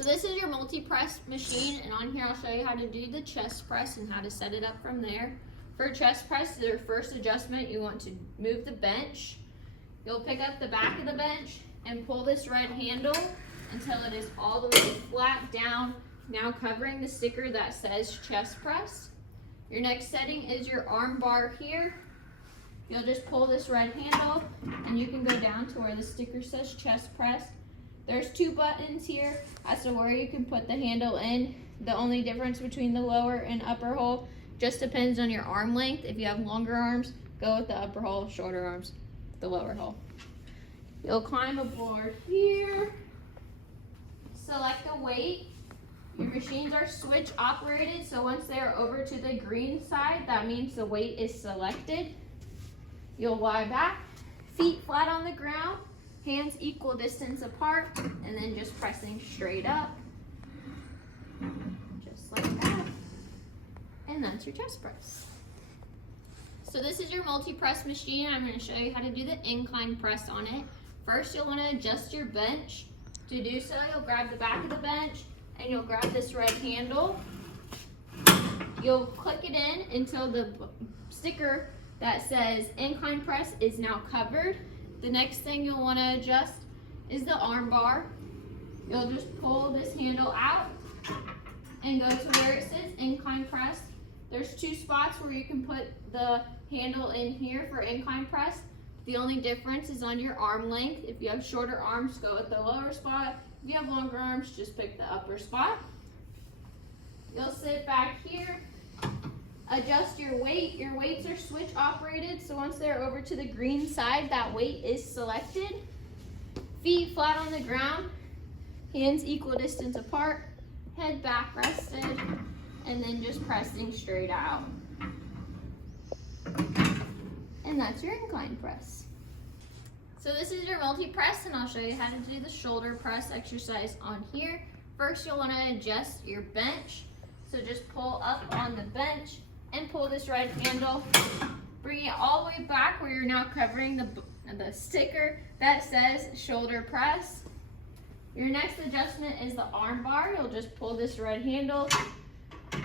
So this is your multi-press machine, and on here I'll show you how to do the chest press and how to set it up from there. For chest press, your first adjustment, you want to move the bench. You'll pick up the back of the bench and pull this red handle until it is all the way flat down, now covering the sticker that says chest press. Your next setting is your arm bar here. You'll just pull this red handle and you can go down to where the sticker says chest press. There's two buttons here as to where you can put the handle in. The only difference between the lower and upper hole just depends on your arm length. If you have longer arms, go with the upper hole, shorter arms, the lower hole. You'll climb aboard here, select a weight. Your machines are switch operated, so once they are over to the green side, that means the weight is selected. You'll lie back, feet flat on the ground, hands equal distance apart, and then just pressing straight up, just like that. And that's your chest press. So this is your multi-press machine. I'm going to show you how to do the incline press on it. First, you'll want to adjust your bench. To do so, you'll grab the back of the bench and you'll grab this red handle. You'll click it in until the sticker that says incline press is now covered. The next thing you'll want to adjust is the arm bar. You'll just pull this handle out and go to where it says incline press. There's two spots where you can put the handle in here for incline press. The only difference is on your arm length. If you have shorter arms, go with the lower spot. If you have longer arms, just pick the upper spot. You'll sit back here, adjust your weight. Your weights are switch operated, so once they're over to the green side, that weight is selected. Feet flat on the ground, hands equal distance apart, head back rested, and then just pressing straight out. And that's your incline press. So this is your multi-press, and I'll show you how to do the shoulder press exercise on here. First, you'll want to adjust your bench. So just pull up on the bench and pull this red handle. Bring it all the way back where you're now covering the sticker that says shoulder press. Your next adjustment is the arm bar. You'll just pull this red handle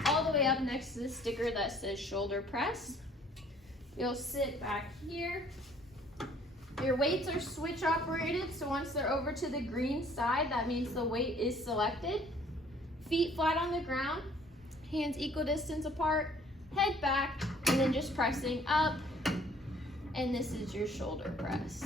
all the way up next to the sticker that says shoulder press. You'll sit back here. Your weights are switch operated, so once they're over to the green side, that means the weight is selected. Feet flat on the ground, hands equal distance apart, head back, and then just pressing up. And this is your shoulder press.